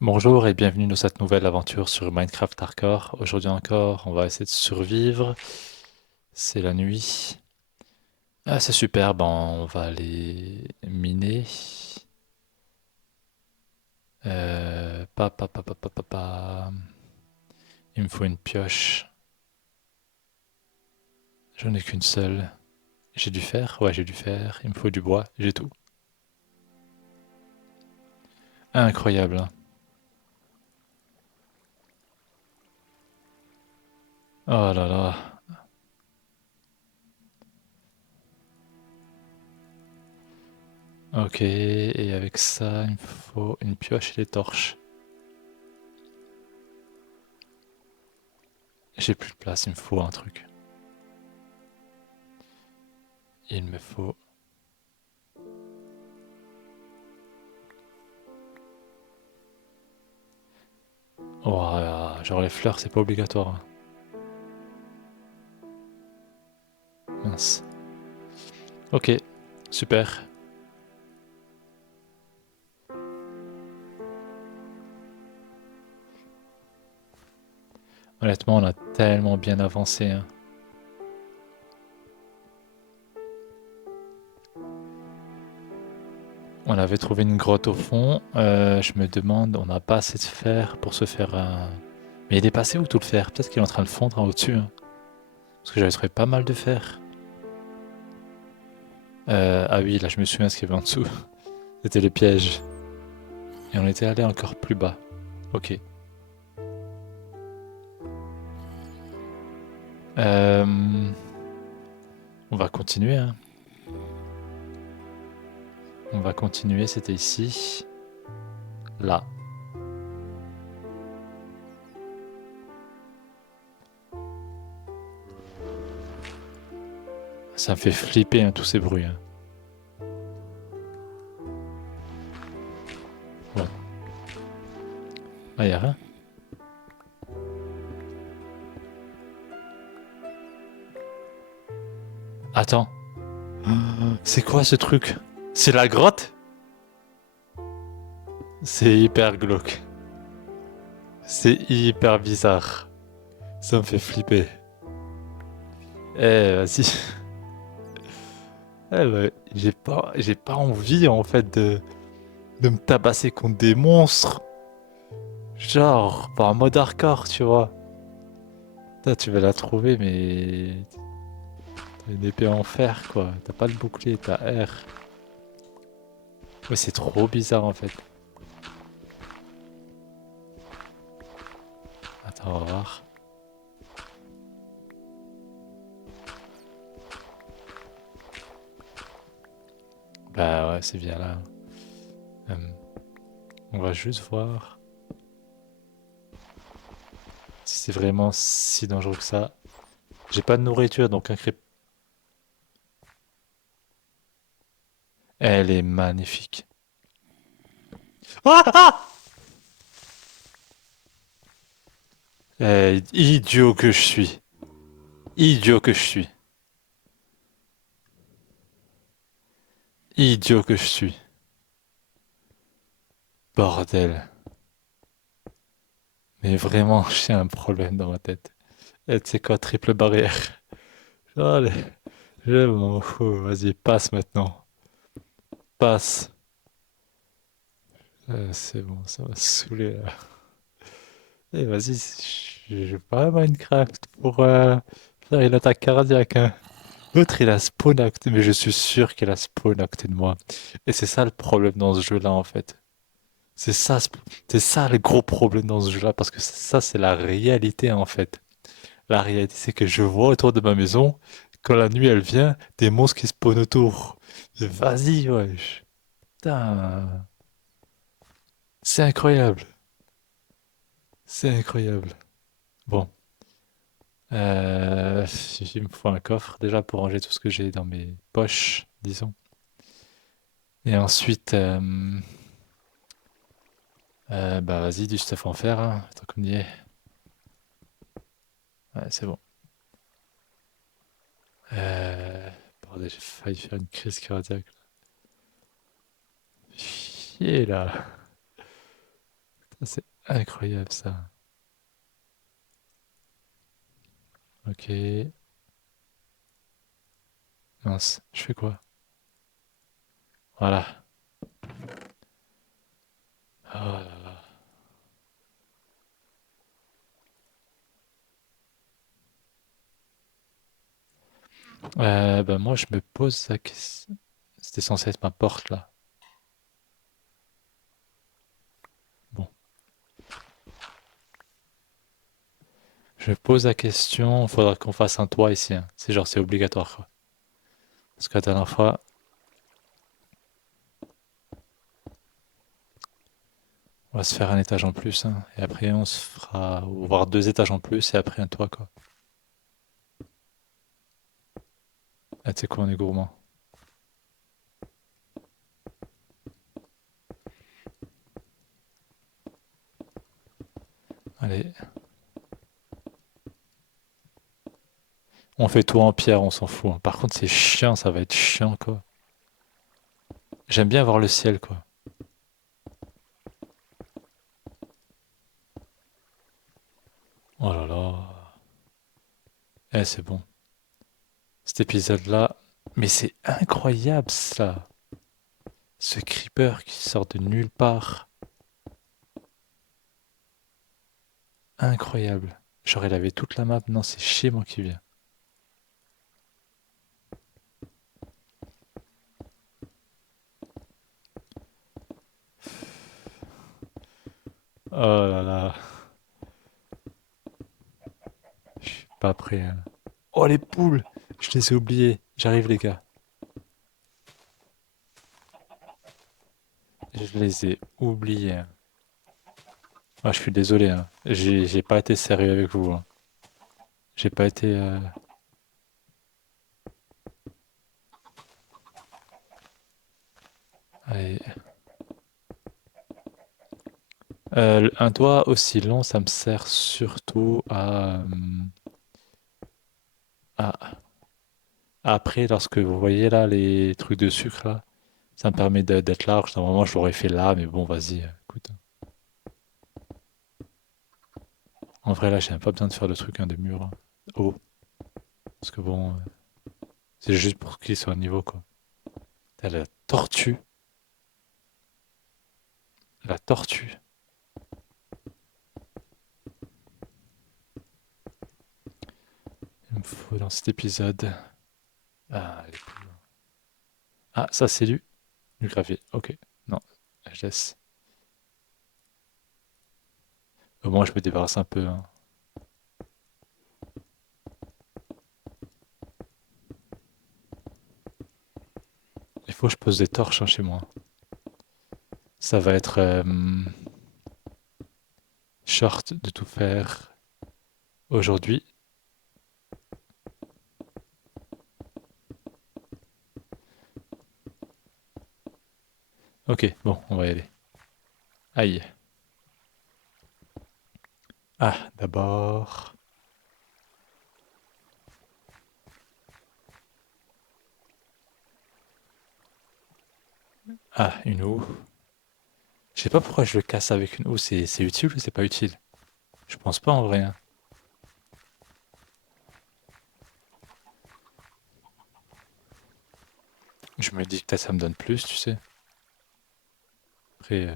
Bonjour et bienvenue dans cette nouvelle aventure sur Minecraft Hardcore. Aujourd'hui encore, on va essayer de survivre. C'est la nuit. Ah, c'est super, ben on va aller miner. Pa. Il me faut une pioche. J'en ai qu'une seule. J'ai du fer? Ouais, j'ai du fer. Il me faut du bois. J'ai tout. Incroyable, hein. Oh là là. Ok, et avec ça, il me faut une pioche et des torches. J'ai plus de place, il me faut un truc. Il me faut. Oh, genre les fleurs, c'est pas obligatoire, hein. Mince. Ok, super. Honnêtement, on a tellement bien avancé, hein. On avait trouvé une grotte au fond. Je me demande, on n'a pas assez de fer pour se faire un. Mais il est passé où tout le fer? Peut-être qu'il est en train de fondre en au-dessus, hein. Parce que j'avais trouvé pas mal de fer. Ah oui, là je me souviens ce qu'il y avait en dessous. C'était les pièges. Et on était allé encore plus bas. Ok. Euh, On va continuer, hein. On va continuer, c'était ici. Là. Ça me fait flipper, hein, tous ces bruits, hein. Ouais. Ah, y'a rien. Attends. C'est quoi ce truc? C'est la grotte? C'est hyper glauque. C'est hyper bizarre. Ça me fait flipper. Eh, vas-y. Eh, bah, j'ai pas envie en fait de me tabasser contre des monstres. Genre, pas en mode hardcore, tu vois. Toi, tu vas la trouver, mais t'as une épée en fer, quoi. T'as pas le bouclier, t'as R. Ouais, c'est trop bizarre en fait. Attends, on va voir. Bah ouais, c'est bien là. Euh, on va juste voir si c'est vraiment si dangereux que ça. J'ai pas de nourriture, donc un crêpe. Elle est magnifique. Ah, ah. Idiot que je suis. Idiot que je suis. Idiot que je suis. Bordel. Mais vraiment, j'ai un problème dans ma tête. Et tu sais quoi, triple barrière. Allez, je m'en fous. Vas-y, passe maintenant. Passe. C'est bon, ça va saouler là. Eh, vas-y, je joue pas à Minecraft pour faire une attaque cardiaque, hein. L'autre, il a spawn à côté, mais je suis sûr qu'il a spawn à côté de moi. Et c'est ça le problème dans ce jeu-là, en fait. C'est ça, c'est ça le gros problème dans ce jeu-là, parce que ça, c'est la réalité, en fait. La réalité, c'est que je vois autour de ma maison, quand la nuit, elle vient, des monstres qui spawnent autour. Vas-y, wesh. Putain, c'est incroyable. C'est incroyable. Bon. Il me faut un coffre déjà pour ranger tout ce que j'ai dans mes poches, disons. Et ensuite, bah vas-y, du stuff en fer, hein, tant qu'on y est. Ouais, c'est bon. Euh, Bordel, j'ai failli faire une crise cardiaque. Chier là. Ça, c'est incroyable, ça. Ok. Mince, je fais quoi? Voilà. Oh là là. Bah, moi, je me pose la question. C'était censé être ma porte, là. Bon. Je me pose la question. Il faudra qu'on fasse un toit ici, hein. C'est genre, c'est obligatoire, quoi. Parce que la dernière fois, on va se faire un étage en plus, hein. Et après, on se fera, ou voire deux étages en plus, et après un toit, quoi. Ah, tu sais quoi, on est gourmand. Allez, on fait tout en pierre, on s'en fout, hein. Par contre, c'est chiant, ça va être chiant, quoi. J'aime bien voir le ciel, quoi. Oh là là. Eh, c'est bon. Cet épisode-là. Mais c'est incroyable, ça. Ce creeper qui sort de nulle part. Incroyable. Genre, il avait toute la map. Non, c'est chez moi qui vient. Oh là là. Je suis pas prêt, hein. Oh, les poules! Je les ai oubliées. J'arrive, les gars. Je les ai oubliées, hein. Ah, je suis désolé, hein. J'ai pas été sérieux avec vous, hein. J'ai pas été. Allez. Un doigt aussi long, ça me sert surtout à- après, lorsque vous voyez là les trucs de sucre là, ça me permet d'être large. Normalement, je l'aurais fait là, mais bon, vas-y, écoute. En vrai, là, j'ai même pas besoin de faire de trucs, hein, de murs, hein. Oh, parce que bon, c'est juste pour qu'il soit au niveau, quoi. T'as la tortue, la tortue. Il me faut dans cet épisode. Ah, elle est plus loin. Ah, ça, c'est du gravier. Ok. Non, je laisse. Au moins, je me débarrasse un peu, hein. Il faut que je pose des torches, hein, chez moi. Ça va être short de tout faire aujourd'hui. Ok, bon, on va y aller. Aïe. Ah, d'abord. Ah, une eau. Je sais pas pourquoi je le casse avec une eau. C'est utile ou c'est pas utile? Je pense pas en vrai, hein. Je me dis que peut-être ça me donne plus, tu sais. Après,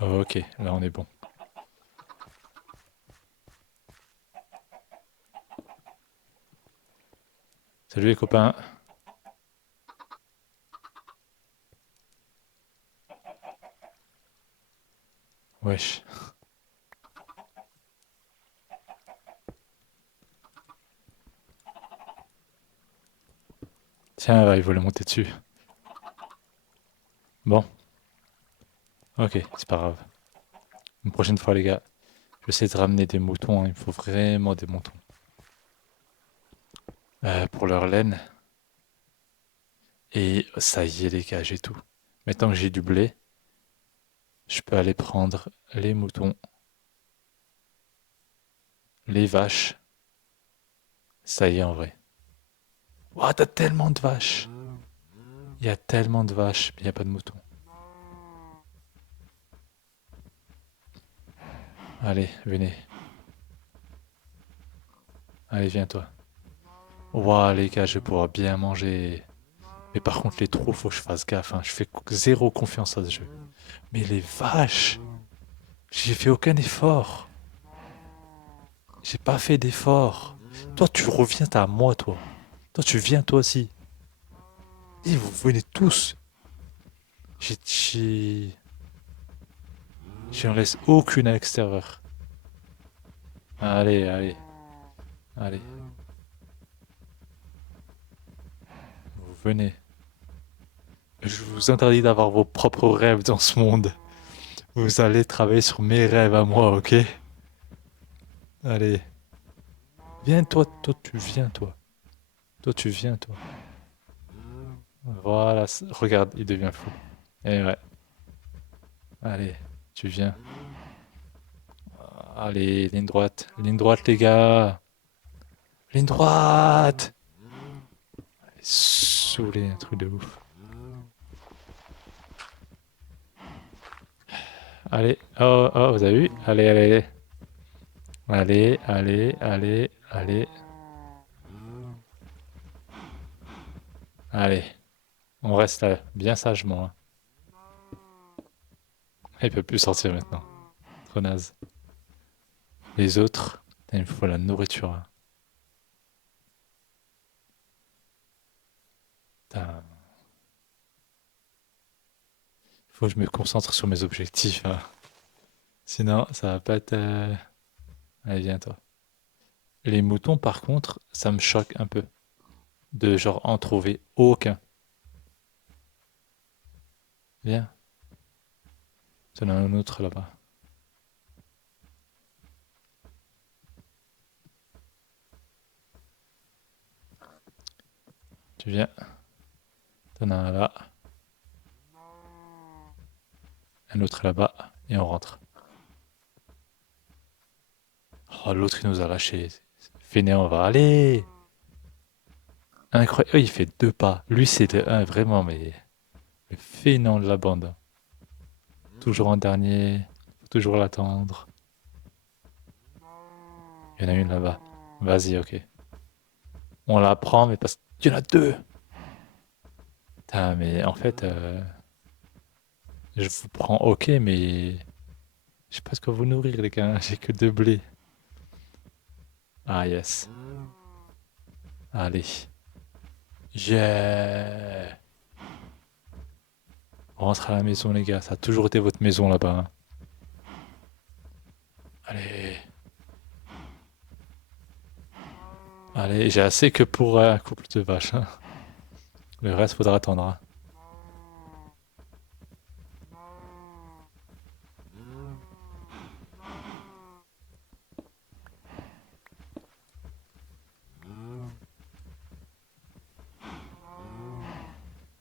oh, ok, là on est bon. Salut les copains. Wesh. Tiens, il voulait monter dessus. Bon, ok, c'est pas grave. Une prochaine fois, les gars, je vais essayer de ramener des moutons, hein. Il me faut vraiment des moutons. Pour leur laine. Et ça y est, les gars, j'ai tout. Maintenant que j'ai du blé, je peux aller prendre les moutons, les vaches. Ça y est, en vrai. Ouah, t'as tellement de vaches. Il y a tellement de vaches, mais il n'y a pas de moutons. Allez, venez. Allez, viens-toi. Ouah, les gars, je vais pouvoir bien manger. Mais par contre, les trous, faut que je fasse gaffe, hein. Je fais zéro confiance à ce jeu. Mais les vaches, j'ai fait aucun effort. J'ai pas fait d'effort. Toi, tu reviens, t'as à moi, toi. Toi, tu viens, toi aussi. Et vous venez tous. J'ai... J'en laisse aucune à l'extérieur. Allez, allez, allez. Vous venez. Je vous interdis d'avoir vos propres rêves dans ce monde. Vous allez travailler sur mes rêves à moi, ok? Allez. Viens, toi, toi, tu viens, toi. Toi, tu viens, toi. Voilà, regarde, il devient fou. Eh ouais. Allez, tu viens. Allez, ligne droite. Ligne droite, les gars. Ligne droite. Saoulé, un truc de ouf. Allez, oh, oh, vous avez vu? Allez, allez, allez. Allez, allez, allez, allez. Allez. On reste là, bien sagement, hein. Il peut plus sortir maintenant. Trop naze. Les autres, il me faut la nourriture, hein. Putain, faut que je me concentre sur mes objectifs, hein. Sinon, ça va pas être... Allez, viens toi. Les moutons, par contre, ça me choque un peu. De genre en trouver aucun. Viens, t'en as un autre là-bas. Tu viens, t'en as un là, un autre là-bas, et on rentre. Oh, l'autre il nous a lâché. Fainéant, on va aller. Incroyable. Oh, il fait deux pas. Lui, c'est le un, vraiment, mais le fainéant de la bande. Toujours en dernier, faut toujours l'attendre. Il y en a une là-bas. Vas-y, ok. On la prend, mais parce qu'il y en a deux. Putain, mais en fait, je vous prends ok, mais je sais pas ce que vous nourrir, les gars. J'ai que deux blés. Ah, yes. Allez. Yeah. On rentre à la maison, les gars. Ça a toujours été votre maison là-bas, hein. Allez. Allez, j'ai assez que pour un couple de vaches, hein. Le reste, faudra attendre, hein.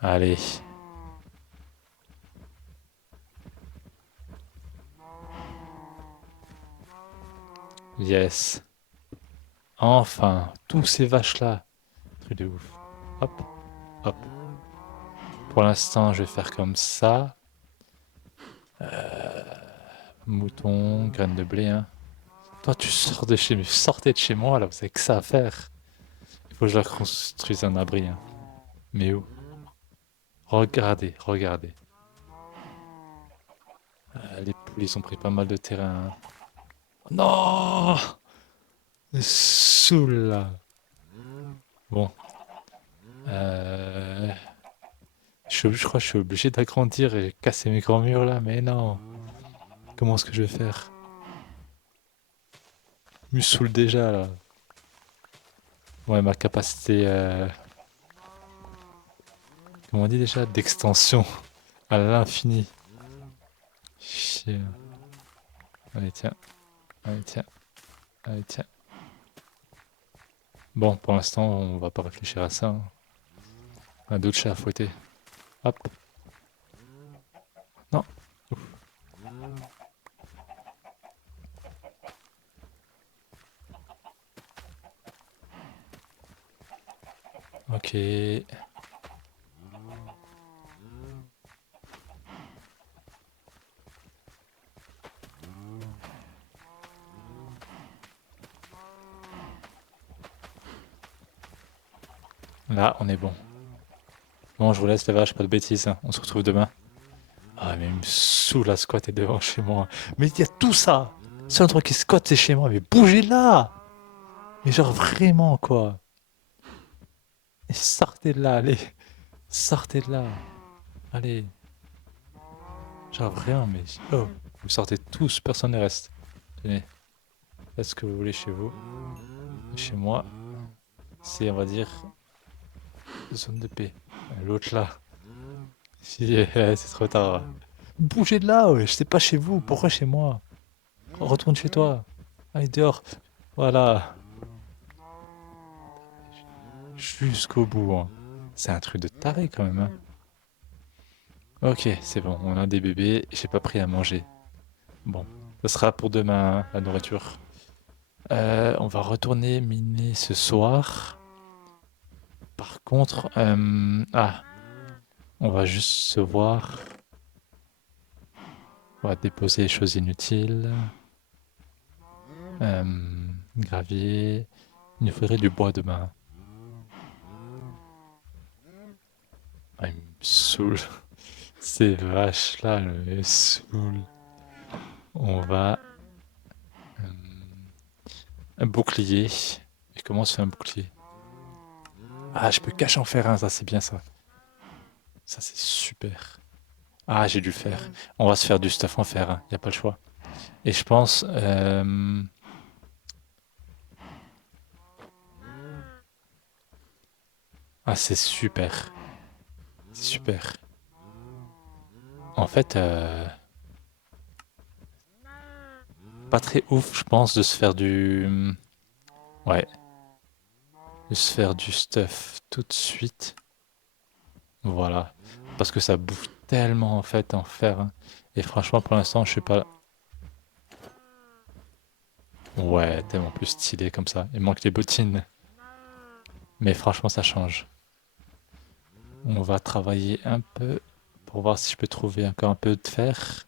Allez. Yes. Enfin, tous ces vaches-là. Truc de ouf. Hop, hop. Pour l'instant, je vais faire comme ça. Mouton, graines de blé, hein. Toi, tu sors de chez, sortez de chez moi, là, vous avez que ça à faire. Il faut que je leur construise un abri, hein. Mais où? Regardez, regardez. Les poules, ils ont pris pas mal de terrain, hein. Non! Saoul, là. Bon. Euh, je crois que je suis obligé d'agrandir et casser mes grands murs, là, mais non. Comment est-ce que je vais faire? Je me saoule déjà, là. Ouais, ma capacité, comment on dit déjà? D'extension à l'infini. Chier. Allez, tiens. Allez, tiens. Allez, tiens. Bon, pour l'instant, on va pas réfléchir à ça, hein. On a d'autres chats à fouetter. Hop. Non. Ouf. Ok. Là, on est bon. Bon, je vous laisse les vaches, pas de bêtises, hein. On se retrouve demain. Ah, mais il me saoule la squat est devant chez moi. Mais il y a tout ça. C'est un truc qui squatte, c'est chez moi. Mais bougez là. Mais genre vraiment, quoi. Et sortez de là, allez. Sortez de là. Allez. Genre vraiment, mais... Oh. Vous sortez tous, personne ne reste. Tenez, faites ce que vous voulez chez vous. Chez moi, c'est, on va dire, zone de paix. L'autre là. C'est trop tard. Bougez de là, ouais. C'est pas chez vous. Pourquoi chez moi? Retourne chez toi. Allez dehors. Voilà. Jusqu'au bout, hein. C'est un truc de taré quand même, hein. Ok, c'est bon. On a des bébés. J'ai pas pris à manger. Bon. Ce sera pour demain, hein, la nourriture. On va retourner miner ce soir. Par contre, on va juste se voir. On va déposer les choses inutiles. Euh, Gravier. Il nous faudrait du bois demain. Ah, il me saoule. Ces vaches-là, elles me saoulent. On va... un bouclier. Et comment se fait un bouclier? Ah, je peux cacher en faire un, ça c'est bien ça. Ça c'est super. Ah, j'ai dû le faire. On va se faire du stuff en fer, hein. Y a pas le choix. Et je pense... Ah, c'est super. C'est super. En fait, pas très ouf, je pense, de se faire du... Ouais, de se faire du stuff tout de suite. Voilà. Parce que ça bouffe tellement en fait en fer, hein. Et franchement, pour l'instant, je suis pas... Ouais, tellement plus stylé comme ça. Il manque les bottines. Mais franchement, ça change. On va travailler un peu pour voir si je peux trouver encore un peu de fer.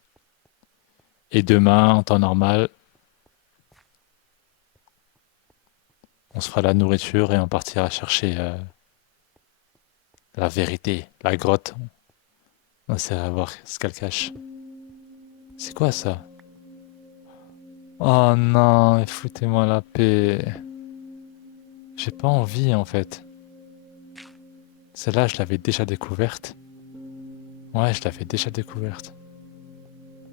Et demain, en temps normal, on se fera la nourriture et on partira chercher la vérité, la grotte. On essaiera de voir ce qu'elle cache. C'est quoi ça? Oh non, foutez-moi la paix. J'ai pas envie en fait. Celle-là, je l'avais déjà découverte. Ouais, je l'avais déjà découverte.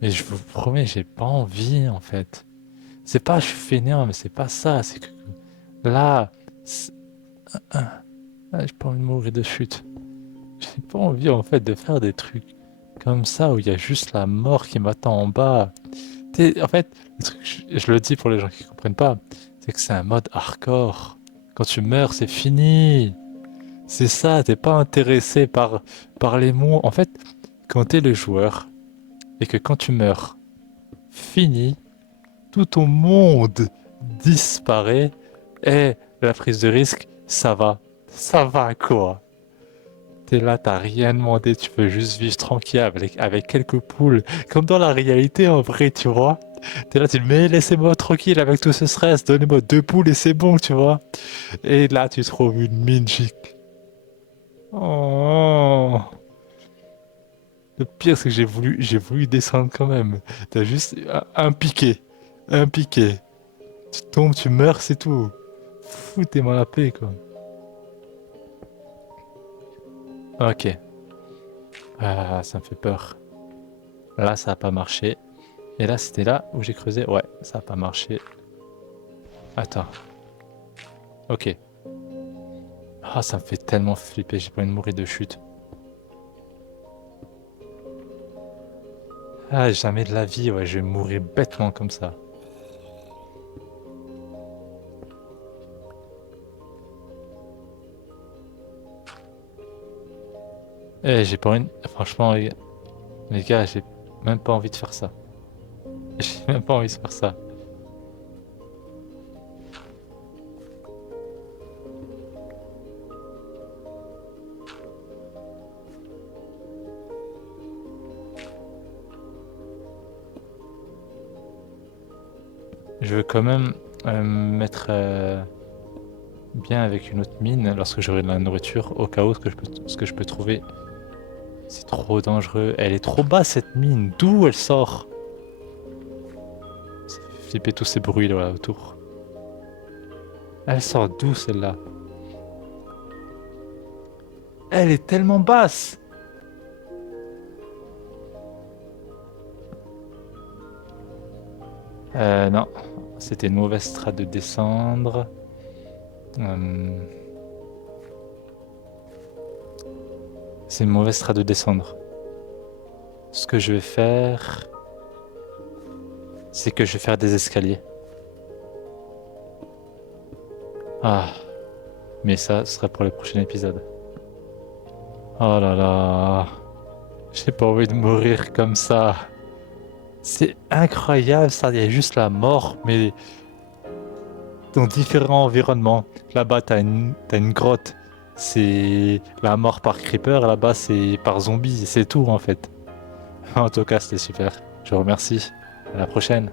Mais je vous promets, j'ai pas envie en fait. C'est pas je suis fainéant, mais c'est pas ça. C'est que là, j'ai pas envie de mourir de chute. J'ai pas envie en fait de faire des trucs comme ça où il y a juste la mort qui m'attend en bas. En fait, le truc, je le dis pour les gens qui comprennent pas, c'est que c'est un mode hardcore. Quand tu meurs, c'est fini. C'est ça, t'es pas intéressé par les mots. En fait, quand t'es le joueur et que quand tu meurs, fini, tout ton monde disparaît et la prise de risque, ça va. Ça va quoi? T'es là, t'as rien demandé, tu peux juste vivre tranquille avec quelques poules, comme dans la réalité en vrai, tu vois. T'es là, tu dis, mais laissez-moi tranquille avec tout ce stress, donnez-moi 2 poules et c'est bon, tu vois. Et là, tu trouves une mine gic. Oh. Le pire, c'est que j'ai voulu descendre quand même. T'as juste un piqué. Un piqué. Tu tombes, tu meurs, c'est tout. Foutez-moi la paix, quoi. Ok. Ah, ça me fait peur. Là, ça a pas marché. Et là, c'était là où j'ai creusé. Ouais, ça a pas marché. Attends. Ok. Ah, ça me fait tellement flipper. J'ai pas envie de mourir de chute. Ah, jamais de la vie. Ouais, je vais mourir bêtement comme ça. Eh, j'ai pas envie... Franchement, les gars, j'ai même pas envie de faire ça. J'ai même pas envie de faire ça. Je veux quand même mettre bien avec une autre mine lorsque j'aurai de la nourriture, au cas où ce que je peux trouver. C'est trop dangereux. Elle est trop basse cette mine. D'où elle sort? Ça fait flipper tous ces bruits là autour. Elle sort d'où celle-là? Elle est tellement basse! Non. C'était une mauvaise strat de descendre. Euh, C'est une mauvaise strat de descendre. Ce que je vais faire, c'est que je vais faire des escaliers. Ah, mais ça, ce sera pour le prochain épisode. Oh là là, j'ai pas envie de mourir comme ça. C'est incroyable ça, il y a juste la mort, mais dans différents environnements. Là-bas, t'as une grotte, c'est la mort par creeper, là-bas, c'est par zombie, c'est tout en fait. En tout cas, c'était super. Je vous remercie. À la prochaine.